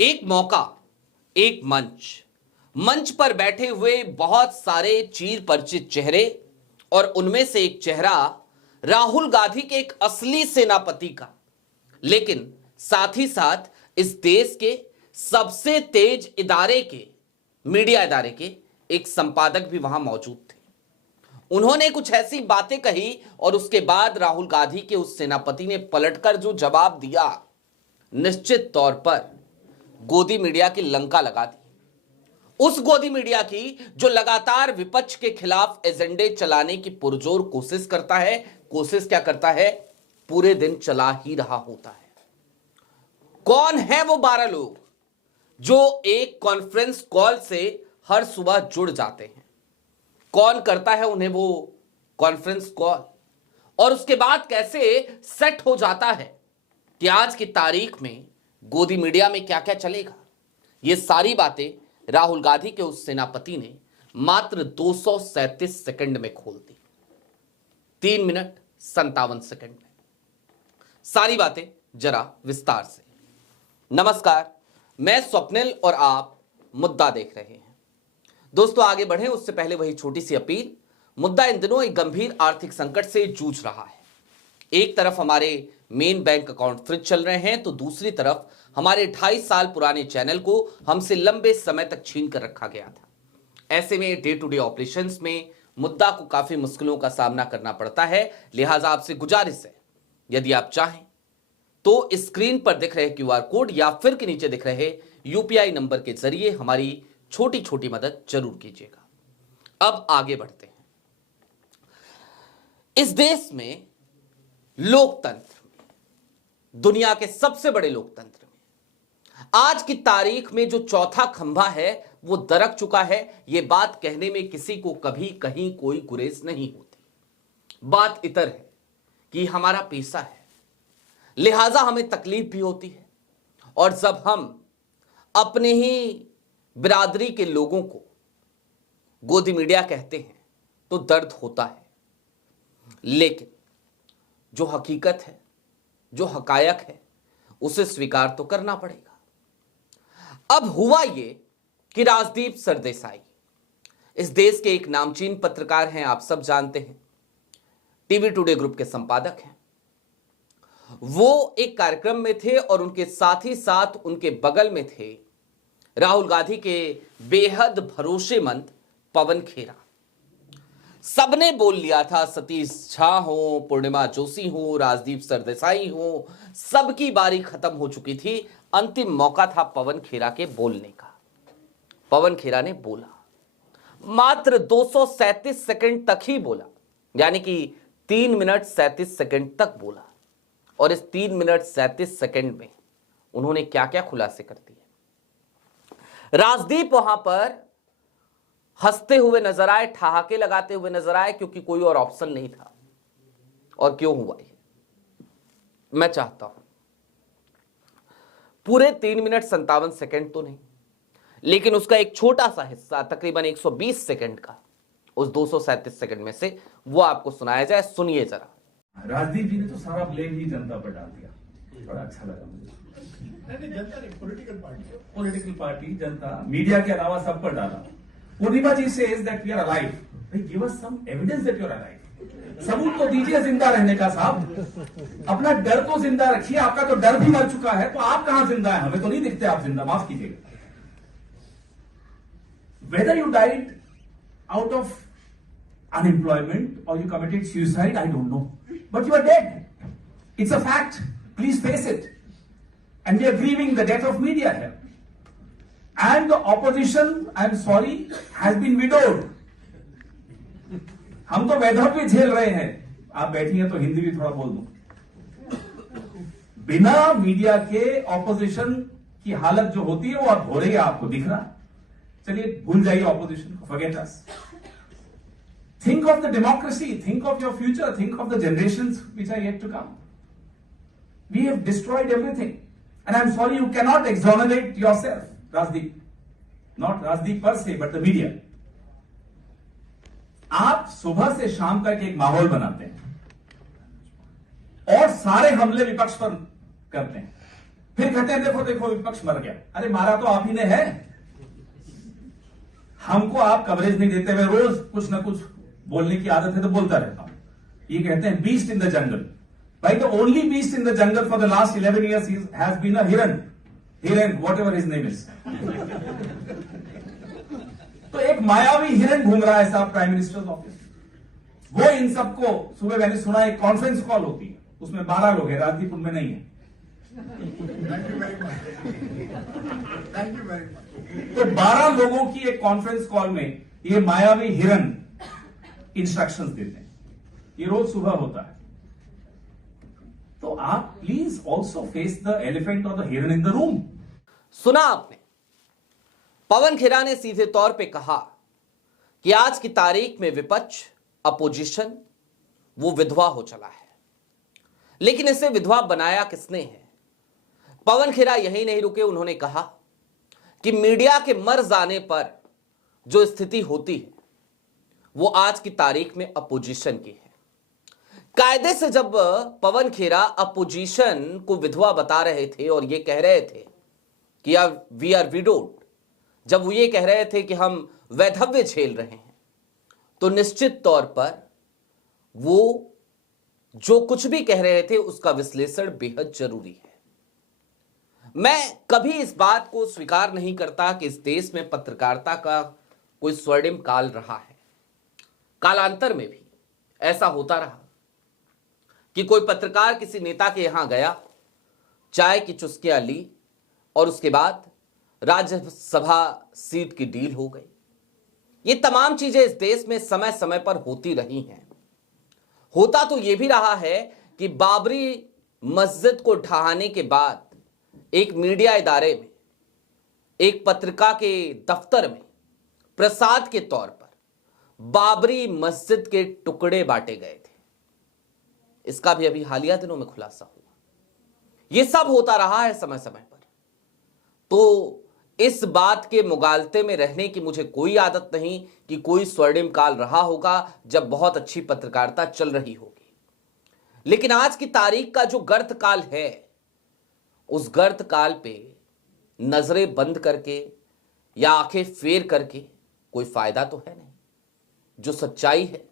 एक मौका, एक मंच, मंच पर बैठे हुए बहुत सारे चीर परिचित चेहरे और उनमें से एक चेहरा राहुल गांधी के एक असली सेनापति का, लेकिन साथ ही साथ इस देश के सबसे तेज इदारे के, मीडिया इदारे के एक संपादक भी वहां मौजूद थे। उन्होंने कुछ ऐसी बातें कही और उसके बाद राहुल गांधी के उस सेनापति ने पलटकर जो जवाब दिया, निश्चित तौर पर गोदी मीडिया की लंका लगा दी। उस गोदी मीडिया की जो लगातार विपक्ष के खिलाफ एजेंडे चलाने की पुरजोर कोशिश करता है। कोशिश क्या करता है, पूरे दिन चला ही रहा होता है। कौन है वो 12 लोग जो एक कॉन्फ्रेंस कॉल से हर सुबह जुड़ जाते हैं? कौन करता है उन्हें वो कॉन्फ्रेंस कॉल, और उसके बाद कैसे सेट हो जाता है कि आज की तारीख में गोदी मीडिया में क्या क्या चलेगा? ये सारी बातें राहुल गांधी के उस सेनापति ने मात्र 237 सेकंड में खोल दी। 3 मिनट 57 सेकंड में। सारी बातें जरा विस्तार से। नमस्कार, मैं स्वप्निल और आप मुद्दा देख रहे हैं। दोस्तों, आगे बढ़े उससे पहले वही छोटी सी अपील। मुद्दा इन दिनों एक गंभीर आर्थिक संकट से जूझ रहा है। एक तरफ हमारे मेन बैंक अकाउंट फ्रीज चल रहे हैं, तो दूसरी तरफ हमारे 2.5 साल पुराने चैनल को हमसे लंबे समय तक छीन कर रखा गया था। ऐसे में डे टू डे ऑपरेशंस में मुद्दा को काफी मुश्किलों का सामना करना पड़ता है। लिहाजा आपसे गुजारिश है, यदि आप चाहें तो स्क्रीन पर दिख रहे QR कोड या फिर के नीचे दिख रहे UPI नंबर के जरिए हमारी छोटी छोटी मदद जरूर कीजिएगा। अब आगे बढ़ते हैं। इस देश में लोकतंत्र में, दुनिया के सबसे बड़े लोकतंत्र में आज की तारीख में जो चौथा खंभा है वो दरक चुका है। यह बात कहने में किसी को कभी कहीं कोई गुरेज नहीं होती। बात इतर है कि हमारा पेशा है, लिहाजा हमें तकलीफ भी होती है, और जब हम अपने ही बिरादरी के लोगों को गोदी मीडिया कहते हैं तो दर्द होता है। लेकिन जो हकीकत है, जो हकायक है, उसे स्वीकार तो करना पड़ेगा। अब हुआ ये कि राजदीप सरदेसाई इस देश के एक नामचीन पत्रकार हैं, आप सब जानते हैं, टीवी टुडे ग्रुप के संपादक हैं। वो एक कार्यक्रम में थे और उनके साथ ही साथ उनके बगल में थे राहुल गांधी के बेहद भरोसेमंद पवन खेरा। सबने बोल लिया था, सतीश झा हो, पूर्णिमा जोशी हो, राजदीप सरदेसाई हो, सबकी बारी खत्म हो चुकी थी। अंतिम मौका था पवन खेरा के बोलने का। पवन खेरा ने बोला, मात्र 237 सेकंड तक ही बोला, यानी कि 3 मिनट 37 सेकंड तक बोला। और इस 3 मिनट 37 सेकंड में उन्होंने क्या क्या खुलासे कर दिए। राजदीप वहां पर हंसते हुए नजर आए, ठहाके लगाते हुए नजर आए, क्योंकि कोई और ऑप्शन नहीं था। और क्यों हुआ ये, मैं चाहता हूं पूरे 3 मिनट 57 सेकंड तो नहीं, लेकिन उसका एक छोटा सा हिस्सा, तकरीबन 120 सेकंड का, उस 237 सेकंड में से वो आपको सुनाया जाए। सुनिए जरा। राजदीप जी ने तो सारा ब्लेम ही जनता पर डाल दिया, बड़ा अच्छा लगा मुझे। जनता नहीं, पॉलिटिकल पार्टी, जनता, मीडिया के अलावा सब पर डाला। Purnima ji says that we are alive. भाई give us some evidence that you are alive. सबूत तो दीजिए जिंदा रहने का साहब। अपना डर तो जिंदा रखिए, आपका तो डर भी मर चुका है, तो आप कहां जिंदा है? हमें तो नहीं दिखते आप जिंदा, माफ कीजिएगा। Whether you died out of unemployment or you committed suicide, I don't know, but you are dead. It's a fact. Please face it. And we are grieving the death of media here. And the opposition, I'm sorry, has been widowed. हम तो वैधव्य झेल रहे हैं। आप बैठी हैं तो हिंदी भी थोड़ा बोल दूं। बिना मीडिया के ऑपोजिशन की हालत जो होती है वो अब हो रही है, आपको दिख रहा। चलिए भूल जाइए ऑपोजिशन को, forget us. Think of the democracy, think of your future, think of the generations which are yet to come. We have destroyed everything. And I'm sorry, you cannot exonerate yourself, Rajdeep. Not Rajdeep per se, but the media. आप सुबह से शाम तक एक माहौल बनाते हैं और सारे हमले विपक्ष पर करते हैं। फिर कहते हैं देखो देखो विपक्ष मर गया। अरे मारा तो आप ही ने है, हमको आप कवरेज नहीं देते। मैं रोज कुछ ना कुछ बोलने की आदत है तो बोलता रहता हूं। ये कहते हैं बीस्ट इन द जंगल। भाई the only beast in the jungle for the last 11 years has been a हिरन, whatever his name is. तो एक मायावी हिरन घूम रहा है साहब प्राइम मिनिस्टर ऑफिस। वो इन सबको, सुबह मैंने सुना एक कॉन्फ्रेंस कॉल होती है, उसमें 12 लोग हैं, राजदीप उनमें नहीं है। तो 12 लोगों की एक कॉन्फ्रेंस कॉल में ये मायावी हिरन इंस्ट्रक्शंस देते हैं। ये रोज सुबह होता है। तो आप please also face the elephant और द हिरन इन द रूम। सुना आपने, पवन खेरा ने सीधे तौर पे कहा कि आज की तारीख में विपक्ष, अपोजिशन, वो विधवा हो चला है। लेकिन इसे विधवा बनाया किसने है? पवन खेरा यही नहीं रुके, उन्होंने कहा कि मीडिया के मर जाने पर जो स्थिति होती है वो आज की तारीख में अपोजिशन की है। कायदे से जब पवन खेरा अपोजिशन को विधवा बता रहे थे और ये कह रहे थे कि वी आर विडोड, जब वो ये कह रहे थे कि हम वैधव्य झेल रहे हैं, तो निश्चित तौर पर वो जो कुछ भी कह रहे थे उसका विश्लेषण बेहद जरूरी है। मैं कभी इस बात को स्वीकार नहीं करता कि इस देश में पत्रकारिता का कोई स्वर्णिम काल रहा है। कालांतर में भी ऐसा होता रहा कि कोई पत्रकार किसी नेता के यहां गया, चाय की चुस्कियां ली और उसके बाद राज्यसभा सीट की डील हो गई। ये तमाम चीजें इस देश में समय समय पर होती रही हैं। होता तो यह भी रहा है कि बाबरी मस्जिद को ढहाने के बाद एक मीडिया इदारे में, एक पत्रिका के दफ्तर में प्रसाद के तौर पर बाबरी मस्जिद के टुकड़े बांटे गए थे। इसका भी अभी हालिया दिनों में खुलासा हुआ। यह सब होता रहा है समय समय पर। तो इस बात के मुगालते में रहने की मुझे कोई आदत नहीं कि कोई स्वर्णिम काल रहा होगा जब बहुत अच्छी पत्रकारिता चल रही होगी। लेकिन आज की तारीख का जो गर्त काल है, उस गर्त काल पे नजरें बंद करके या आंखें फेर करके कोई फायदा तो है नहीं। जो सच्चाई है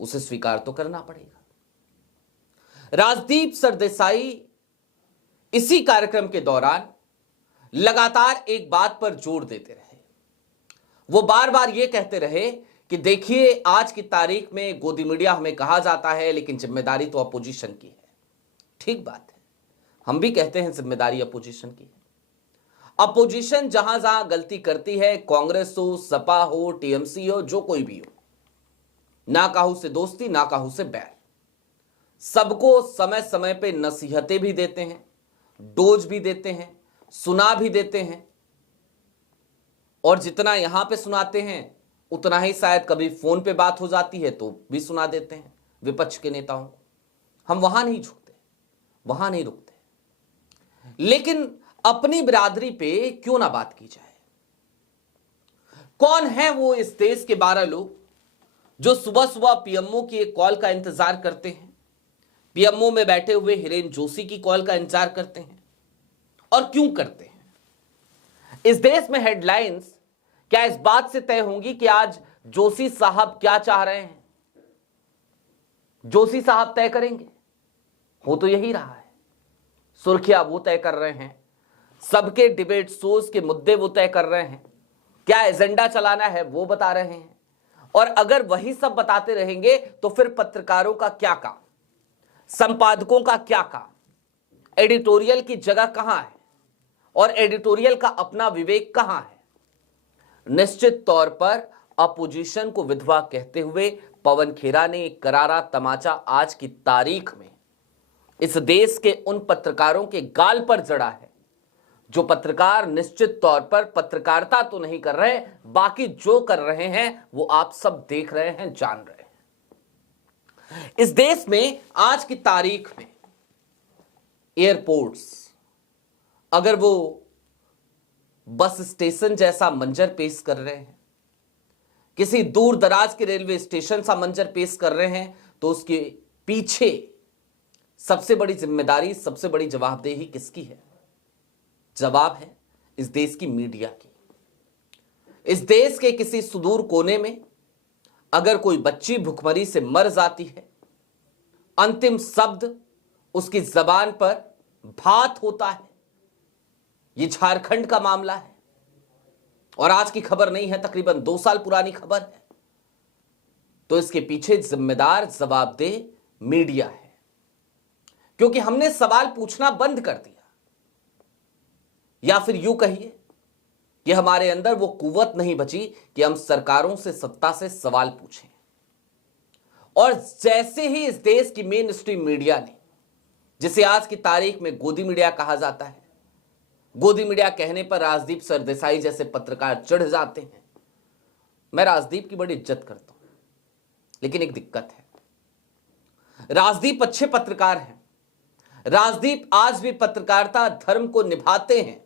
उसे स्वीकार तो करना पड़ेगा। राजदीप सरदेसाई इसी कार्यक्रम के दौरान लगातार एक बात पर जोर देते रहे। वो बार बार ये कहते रहे कि देखिए, आज की तारीख में गोदी मीडिया हमें कहा जाता है, लेकिन जिम्मेदारी तो अपोजिशन की है। ठीक बात है, हम भी कहते हैं जिम्मेदारी अपोजिशन की है। अपोजिशन जहां जहां गलती करती है, कांग्रेस हो, सपा हो, टीएमसी हो, जो कोई भी हो, ना काहू से दोस्ती ना काहू से बैर, सबको समय समय पे नसीहतें भी देते हैं, डोज भी देते हैं, सुना भी देते हैं। और जितना यहां पे सुनाते हैं उतना ही शायद कभी फोन पे बात हो जाती है तो भी सुना देते हैं विपक्ष के नेताओं को। हम वहां नहीं झुकते, वहां नहीं रुकते। लेकिन अपनी बिरादरी पे क्यों ना बात की जाए? कौन है वो इस देश के 12 लोग जो सुबह सुबह पीएमओ की एक कॉल का इंतजार करते हैं, पीएमओ में बैठे हुए हिरेन जोशी की कॉल का इंतजार करते हैं? और क्यों करते हैं? इस देश में हेडलाइंस क्या इस बात से तय होंगी कि आज जोशी साहब क्या चाह रहे हैं? जोशी साहब तय करेंगे? हो तो यही रहा है। सुर्खियां वो तय कर रहे हैं, सबके डिबेट शोज के मुद्दे वो तय कर रहे हैं, क्या एजेंडा चलाना है वो बता रहे हैं। और अगर वही सब बताते रहेंगे तो फिर पत्रकारों का क्या काम, संपादकों का क्या काम, एडिटोरियल की जगह कहां है और एडिटोरियल का अपना विवेक कहां है? निश्चित तौर पर अपोजिशन को विधवा कहते हुए पवन खेरा ने एक करारा तमाचा आज की तारीख में इस देश के उन पत्रकारों के गाल पर जड़ा है जो पत्रकार निश्चित तौर पर पत्रकारिता तो नहीं कर रहे, बाकी जो कर रहे हैं वो आप सब देख रहे हैं, जान रहे हैं। इस देश में आज की तारीख में एयरपोर्ट्स अगर वो बस स्टेशन जैसा मंजर पेश कर रहे हैं, किसी दूर दराज के रेलवे स्टेशन सा मंजर पेश कर रहे हैं, तो उसके पीछे सबसे बड़ी जिम्मेदारी, सबसे बड़ी जवाबदेही किसकी है? जवाब है इस देश की मीडिया की। इस देश के किसी सुदूर कोने में अगर कोई बच्ची भुखमरी से मर जाती है, अंतिम शब्द उसकी जबान पर भात होता है। यह झारखंड का मामला है और आज की खबर नहीं है, तकरीबन 2 साल पुरानी खबर है। तो इसके पीछे जिम्मेदार जवाबदेह मीडिया है, क्योंकि हमने सवाल पूछना बंद कर दिया, या फिर यूं कहिए कि हमारे अंदर वो कुव्वत नहीं बची कि हम सरकारों से, सत्ता से सवाल पूछें। और जैसे ही इस देश की मेन स्ट्रीम मीडिया ने, जिसे आज की तारीख में गोदी मीडिया कहा जाता है, गोदी मीडिया कहने पर राजदीप सरदेसाई जैसे पत्रकार चढ़ जाते हैं। मैं राजदीप की बड़ी इज्जत करता हूं, लेकिन एक दिक्कत है, राजदीप अच्छे पत्रकार हैं, राजदीप आज भी पत्रकारिता धर्म को निभाते हैं,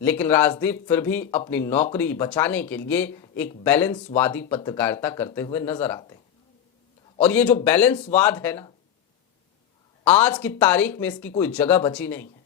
लेकिन राजदीप फिर भी अपनी नौकरी बचाने के लिए एक बैलेंसवादी पत्रकारिता करते हुए नजर आते हैं। और ये जो बैलेंसवाद है ना, आज की तारीख में इसकी कोई जगह बची नहीं है।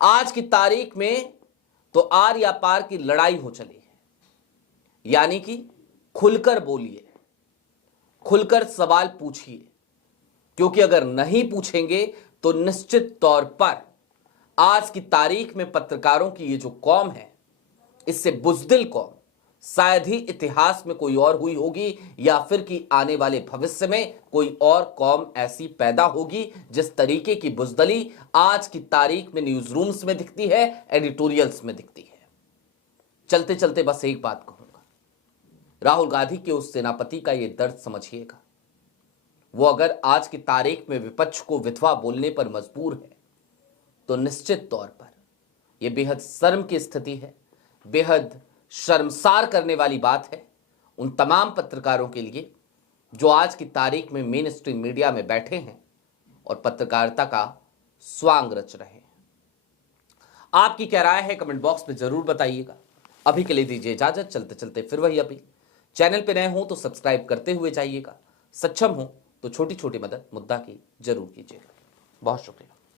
आज की तारीख में तो आर या पार की लड़ाई हो चली है, यानी कि खुलकर बोलिए, खुलकर सवाल पूछिए, क्योंकि अगर नहीं पूछेंगे तो निश्चित तौर पर आज की तारीख में पत्रकारों की ये जो कौम है, इससे बुज़दिल कौम शायद ही इतिहास में कोई और हुई होगी, या फिर कि आने वाले भविष्य में कोई और कौम ऐसी पैदा होगी जिस तरीके की बुज़दिली आज की तारीख में न्यूज रूम्स में दिखती है, एडिटोरियल्स में दिखती है। चलते चलते बस एक बात कहूंगा, राहुल गांधी के उस सेनापति का ये दर्द समझिएगा। वो अगर आज की तारीख में विपक्ष को विधवा बोलने पर मजबूर है, तो निश्चित तौर पर यह बेहद शर्म की स्थिति है, बेहद शर्मसार करने वाली बात है उन तमाम पत्रकारों के लिए जो आज की तारीख में मेन स्ट्रीम मीडिया में बैठे हैं और पत्रकारिता का स्वांग रच रहे हैं। आपकी क्या राय है कमेंट बॉक्स में जरूर बताइएगा। अभी के लिए दीजिए इजाजत, चलते चलते फिर वही अपील, चैनल पे नए हो तो सब्सक्राइब करते हुए जाइएगा, सक्षम हो तो छोटी छोटी मदद मुद्दा की जरूर कीजिएगा। बहुत शुक्रिया।